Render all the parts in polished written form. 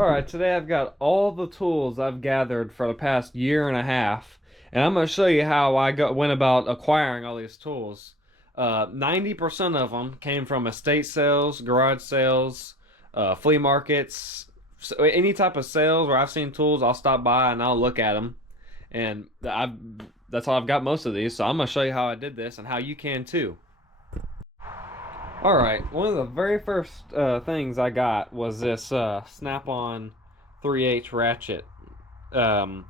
Alright, today I've got all the tools I've gathered for the past year and a half, and I'm going to show you how went about acquiring all these tools. 90% of them came from estate sales, garage sales, flea markets, so any type of sales where I've seen tools, I'll stop by and I'll look at them. And that's how I've got most of these, so I'm going to show you how I did this and how you can too. All right, one of the very first things I got was this Snap-on 3H ratchet. Um,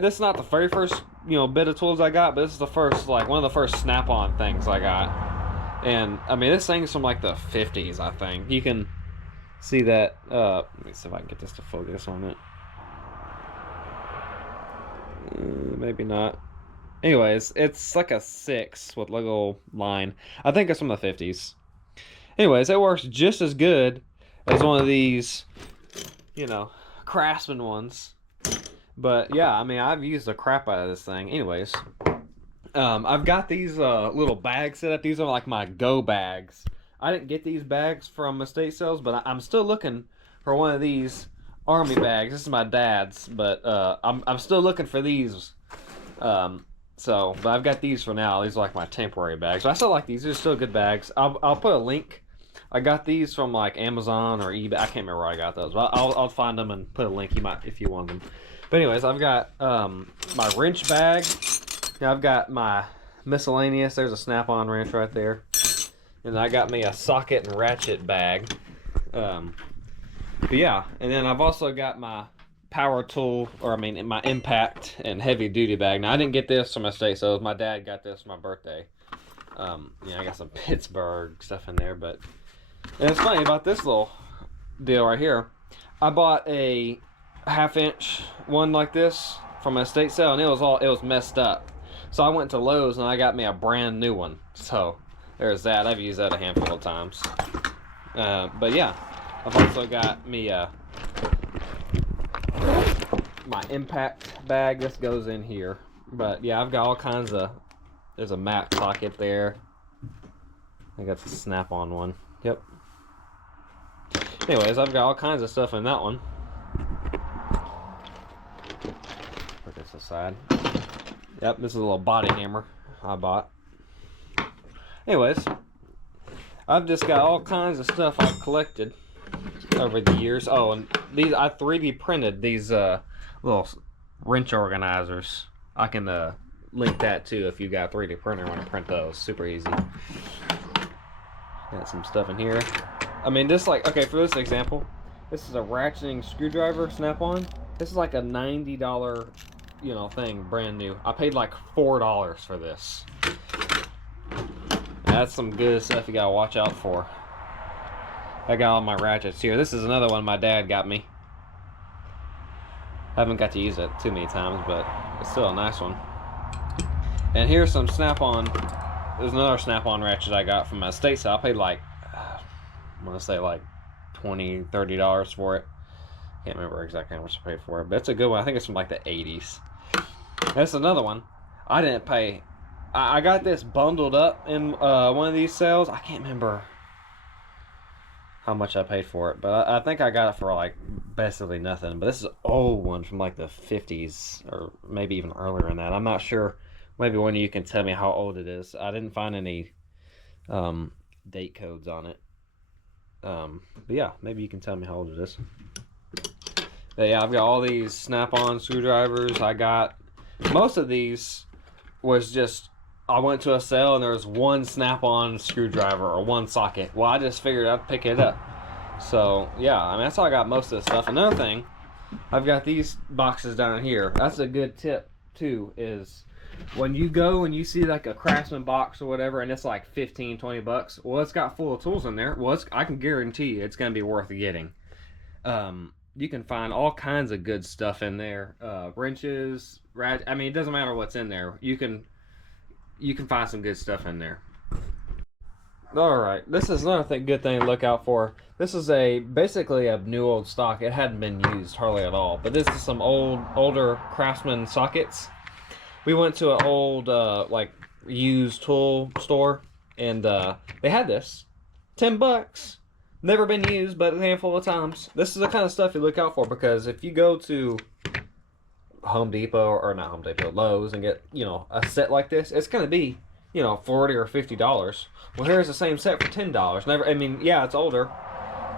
this is not the very first bit of tools I got, but this is the first one of the first Snap-on things I got. And I mean, this thing's from like the 50s, I think. You can see that. Let me see if I can get this to focus on it. Maybe not. Anyways, it's like a 6 with a little line. I think it's from the 50s. Anyways, it works just as good as one of these, Craftsman ones. But yeah, I mean, I've used the crap out of this thing. Anyways, I've got these little bags set up. These are like my go bags. I didn't get these bags from estate sales, but I'm still looking for one of these army bags. This is my dad's, but I'm still looking for these. But I've got these for now. These are like my temporary bags. But I still like these. They're still good bags. I'll put a link. I got these from like Amazon or eBay. I can't remember where I got those, but I'll find them and put a link. You might if you want them. But anyways, I've got my wrench bag. Now I've got my miscellaneous. There's a Snap-on wrench right there, and I got me a socket and ratchet bag. But yeah, and then I've also got my power tool, or I mean my impact and heavy duty bag. Now I didn't get this from estate sales. My dad got this for my birthday. I got some Pittsburgh stuff in there, but. And it's funny about this little deal right here. I bought a half-inch one like this from an estate sale, and it was messed up. So I went to Lowe's and I got me a brand new one. So there's that. I've used that a handful of times. But yeah, I've also got me my impact bag. This goes in here. But yeah, I've got all kinds of. There's a Mac socket there. I think that's a Snap-on one. Yep. Anyways, I've got all kinds of stuff in that one. Put this aside. Yep, this is a little body hammer I bought. Anyways, I've just got all kinds of stuff I've collected over the years. Oh, and these I 3D printed these little wrench organizers. I can link that too if you got a 3D printer and want to print those. Super easy. Got some stuff in here. I mean, just like, okay, for this example, this is a ratcheting screwdriver Snap-on. This is like a $90, thing, brand new. I paid like $4 for this. That's some good stuff you gotta watch out for. I got all my ratchets here. This is another one my dad got me. I haven't got to use it too many times, but it's still a nice one. And here's some Snap-on. There's another Snap-on ratchet I got from my estate sale. I paid like, I want to say like $20, $30 for it. Can't remember exactly how much I paid for it, but it's a good one. I think it's from like the 80s. That's another one. I didn't pay. I got this bundled up in one of these sales. I can't remember how much I paid for it, but I think I got it for like basically nothing. But this is an old one from like the 50s or maybe even earlier than that. I'm not sure. Maybe one of you can tell me how old it is. I didn't find any date codes on it. But yeah, maybe you can tell me how old it is. But yeah, I've got all these Snap-on screwdrivers. I got most of these was just I went to a sale and there was one Snap-on screwdriver or one socket. Well, I just figured I'd pick it up. So yeah, I mean that's how I got most of the stuff. Another thing, I've got these boxes down here. That's a good tip too. Is when you go and you see like a Craftsman box or whatever and it's like 15, 20 bucks, well, it's got full of tools in there. Well, I can guarantee you it's going to be worth getting. You can find all kinds of good stuff in there. Wrenches, I mean, it doesn't matter what's in there. You can find some good stuff in there. All right, this is another good thing to look out for. This is basically a new old stock. It hadn't been used hardly at all, but this is some older Craftsman sockets. We went to an old used tool store, and they had this $10. Never been used, but a handful of times. This is the kind of stuff you look out for, because if you go to Home Depot, or not Home Depot, Lowe's, and get, you know, a set like this, it's going to be, you know, $40 or $50. Well, here's the same set for $10. Never, I mean, yeah, it's older,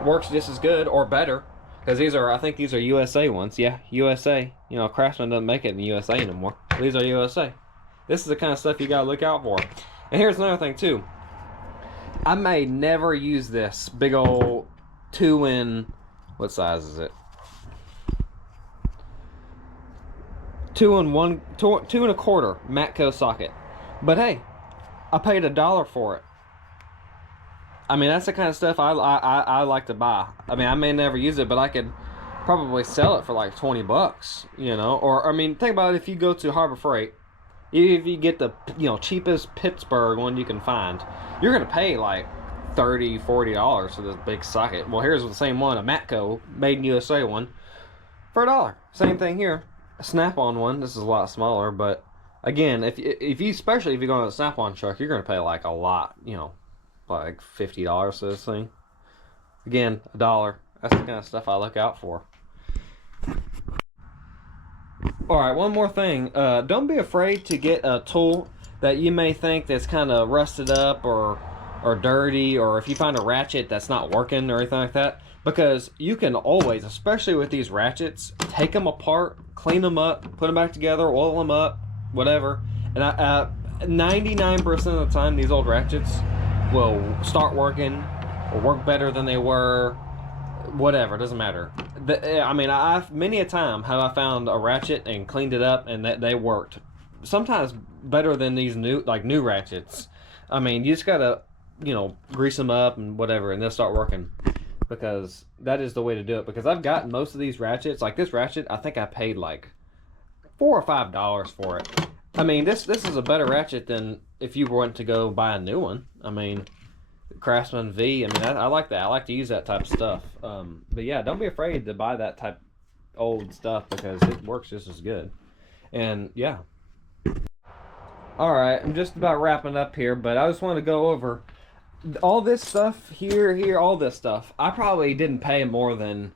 works just as good or better, because these are, I think these are USA ones. Yeah, USA. You know, Craftsman doesn't make it in the USA anymore. These are USA. This is the kind of stuff you gotta look out for. And here's another thing too. I may never use this big old 2-in, what size is it? 2 1/4 Matco socket. But hey, I paid $1 for it. I mean, that's the kind of stuff I like to buy. I mean, I may never use it, but I could probably sell it for like 20 bucks, you know? Or, I mean, think about it, if you go to Harbor Freight, if you get the, you know, cheapest Pittsburgh one you can find, you're going to pay like $30, $40 for this big socket. Well, here's the same one, a Matco, made in USA one, for $1. Same thing here. A Snap-on one, this is a lot smaller, but again, if you, especially if you go on a Snap-on truck, you're going to pay like a lot, you know, like $50 for this thing. Again, $1. That's the kind of stuff I look out for. Alright, one more thing. Don't be afraid to get a tool that you may think that's kind of rusted up or dirty, or if you find a ratchet that's not working or anything like that. Because you can always, especially with these ratchets, take them apart, clean them up, put them back together, oil them up, whatever. And 99% of the time, these old ratchets will start working or work better than they were. Whatever, doesn't matter. I mean, I've many a time have I found a ratchet and cleaned it up, and that they worked. Sometimes better than these new ratchets. I mean, you just gotta, you know, grease them up and whatever, and they'll start working. Because that is the way to do it. Because I've gotten most of these ratchets, like this ratchet, I think I paid like $4 or $5 for it. I mean, this is a better ratchet than if you went to go buy a new one. I mean, Craftsman V. I mean, I like that. I like to use that type of stuff. But yeah, don't be afraid to buy that type old stuff, because it works just as good. And yeah. Alright, I'm just about wrapping up here, but I just want to go over all this stuff here, all this stuff. I probably didn't pay more than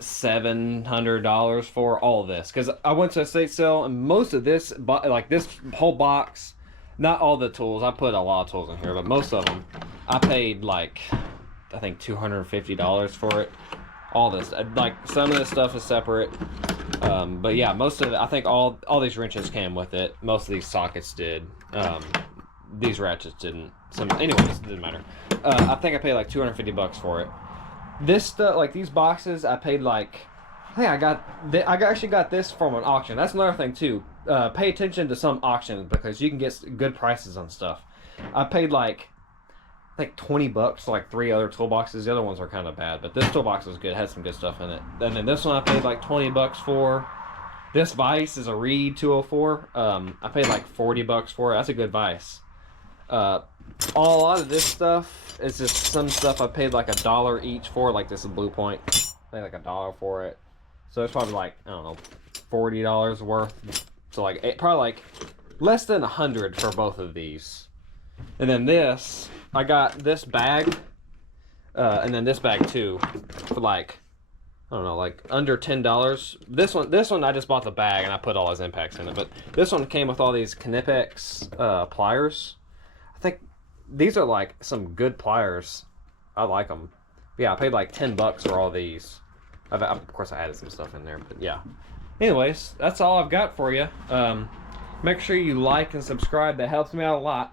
$700 for all of this, because I went to a estate sale, and most of this, like this whole box, not all the tools, I put a lot of tools in here, but most of them, I paid like, I think $250 for it. All this, like some of this stuff is separate, but yeah, most of it, I think all these wrenches came with it. Most of these sockets did. These ratchets didn't. Anyways, it doesn't matter. I think I paid like $250 for it. This stuff, like these boxes, I paid like, hey, I actually got this from an auction. That's another thing too. Pay attention to some auctions, because you can get good prices on stuff. I paid like, I think $20 for like 3 other toolboxes. The other ones are kind of bad, but this toolbox was good. It had some good stuff in it. And then this one I paid like $20 for. This vise is a Reed 204. I paid like $40 for it. That's a good vise. A lot of this stuff is just some stuff I paid like $1 each for. Like this is Blue Point. I paid like $1 for it. So it's probably like, I don't know, $40 worth. So like probably like less than $100 for both of these. And then this, I got this bag, and then this bag too, for like, I don't know, like under $10. This one I just bought the bag and I put all his impacts in it. But this one came with all these Knipex pliers. I think these are like some good pliers. I like them. Yeah, I paid like $10 for all these. Of course, I added some stuff in there, but yeah. Anyways, that's all I've got for you. Make sure you like and subscribe. That helps me out a lot.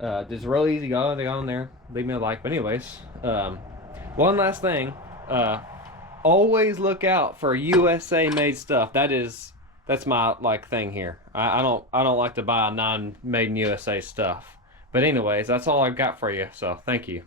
It's real easy. Go on there, leave me a like. But anyways, one last thing. Always look out for USA made stuff. That's my like thing here. I don't like to buy non-made in USA stuff. But anyways, that's all I've got for you. So thank you.